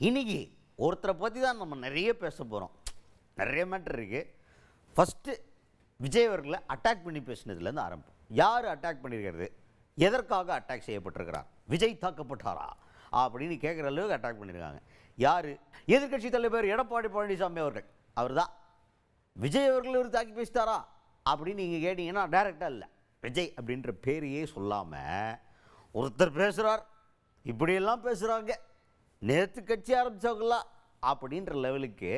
இன்னைக்கு ஒருத்தரை பற்றி தான் நம்ம நிறைய பேச போகிறோம். நிறைய மேட்டர் இருக்குது. ஃபஸ்ட்டு விஜய் அவர்களை அட்டாக் பண்ணி பேசினதுலேருந்து ஆரம்பம். யார் அட்டாக் பண்ணியிருக்கிறது, எதற்காக அட்டாக் செய்யப்பட்டிருக்கிறார், விஜய் தாக்கப்பட்டாரா அப்படின்னு கேட்குற அளவுக்கு அட்டாக் பண்ணியிருக்காங்க. யார்? எதிர்கட்சி தலைவர் எடப்பாடி பழனிசாமி அவர்கள். அவர் தான் விஜய் அவர்கள் ஒரு தாக்கி பேசிட்டாரா அப்படின்னு நீங்கள் கேட்டிங்கன்னா டைரெக்டாக இல்லை, விஜய் அப்படின்ற பேரையே சொல்லாமல் ஒருத்தர் பேசுகிறார், இப்படியெல்லாம் பேசுகிறாங்க, நேற்று கட்சி ஆரம்பித்தவங்களா அப்படின்ற லெவலுக்கு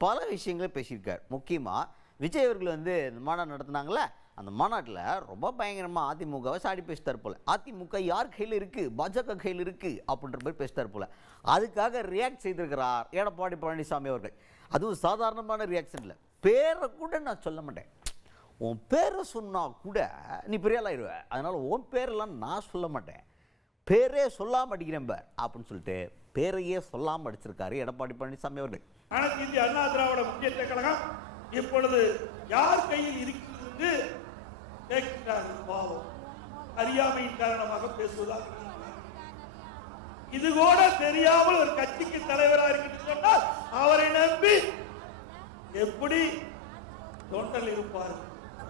பல விஷயங்களை பேசியிருக்கார். முக்கியமாக விஜய் அவர்கள் இந்த மாநாடு நடத்துனாங்களே, அந்த மாநாட்டில் ரொம்ப பயங்கரமாக அதிமுகவை சாடி பேசிட்டார் போல். அதிமுக யார் கையில் இருக்குது, பாஜக கையில் இருக்குது அப்படின்ற மாதிரி பேசிட்டார் போல். அதுக்காக ரியாக்ட் செய்திருக்கிறார் எடப்பாடி பழனிசாமி அவர்கள். அதுவும் சாதாரணமான ரியாக்ஷன் இல்லை. பேரை கூட நான் சொல்ல மாட்டேன், உன் பேரை சொன்னால் கூட நீ பெரிய ஆளாயிருவ, அதனால் உன் பேரெல்லாம் நான் சொல்ல மாட்டேன், பேரே சொல்லாமல் அடிக்கிறேன் பார் அப்படின்னு சொல்லிட்டு பேரையே சொல்லாமல் அடிச்சிருக்காரு எடப்பாடி பழனிசாமி அவர்கள். அனைத்து இந்திய அண்ணா திராவிட முன்னேற்ற கழகம் இப்பொழுது யார் கையில் இருக்கிறது கேட்கிறார். பாவம், அறியாமையின் காரணமாக பேசுவதாக இது கூட தெரியாமல் ஒரு கட்சிக்கு தலைவராக இருக்கிறது சொன்னால் அவரை நம்பி எப்படி தொண்டல் இருப்பார்.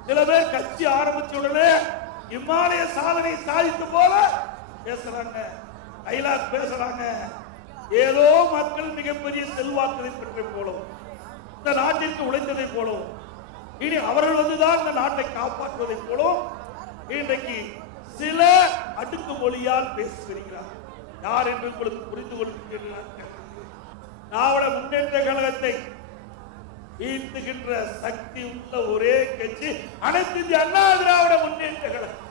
சில பேர் கட்சி ஆரம்பிச்ச உடனே இமாலய சாதனை சாதித்து போல பேசுறாங்க, டைலாக் பேசுறாங்க. ஏதோ மக்கள் மிகப்பெரிய செல்வாக்கை பெற்ற போலவும் இந்த நாட்டிற்கு உழைத்ததை போலவும் இனி அவர்கள் வந்துதான் இந்த நாட்டை காப்பாற்றுவதை போலவும் இன்றைக்கு சில அடுக்கு மொழியால் பேசுகிறார். யார் என்று உங்களுக்கு புரிந்து கொள்கிறீர்கள்? திராவிட முன்னேற்ற கழகத்தை வீழ்த்துகின்ற சக்தி உள்ள ஒரே கட்சி அனைத்து இந்திய அண்ணா திராவிட முன்னேற்ற கழகம்.